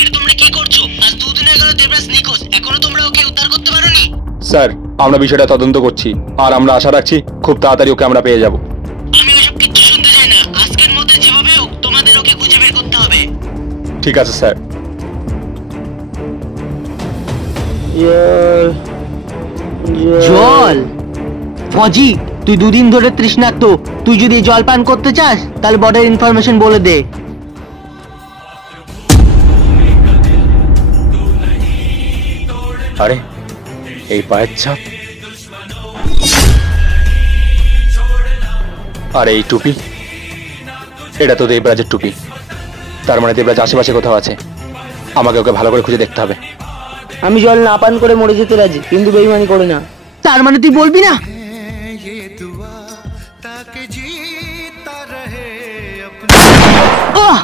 এটা তোমরা কি করছো? আজ দুদিন হয়ে গেল দেবরাজ নিখোঁজ, এখনো তোমরা ওকে উদ্ধার করতে পারোনি? স্যার, আমরা বিষয়টা তদন্ত করছি, আর আমরা আশা রাখছি খুব তাড়াতাড়ি ওকে আমরা পেয়ে যাব। আমি ওসব কিচ্ছু শুনতে চাই না। আজকের মধ্যে যেভাবে হোক তোমাদের ওকে খুঁজে বের করতে হবে। ঠিক আছে স্যার। জল? ফজি, তুই দুদিন ধরে তৃষ্ণার্ত। তুই যদি জল পান করতে চাস তাহলে বর্ডার ইনফরমেশন বলে দে। আরে, এই পায়ের ছাপ, আর এই টুপি, এটা তো দেবরাজের টুপি। তার মানে দেবরাজ আশেপাশে কোথাও আছে। আমাকে ওকে ভালো করে খুঁজে দেখতে হবে। আমি জল না পান করে মরে যেতে রাজি, কিন্তু বেইমানি করে না। তার মানে তুই বলবি না? ওহ!